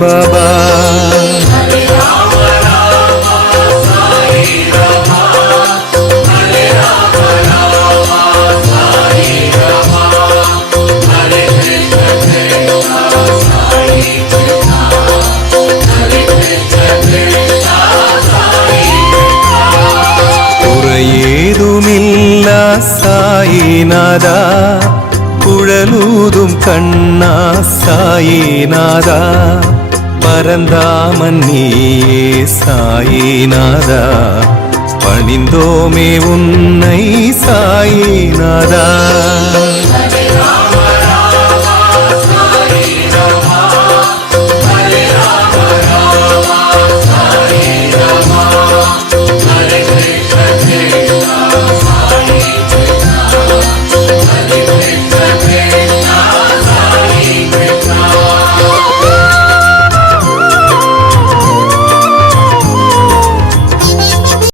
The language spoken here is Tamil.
பாபா. குறையேதுமில்லா சாயிநாதா, குழலூதும் கண்ணா சாயிநாதா, பரந்தாமன் நீயே சாயிநாதா, பணிந்தோமே உன்னை சாயிநாதா.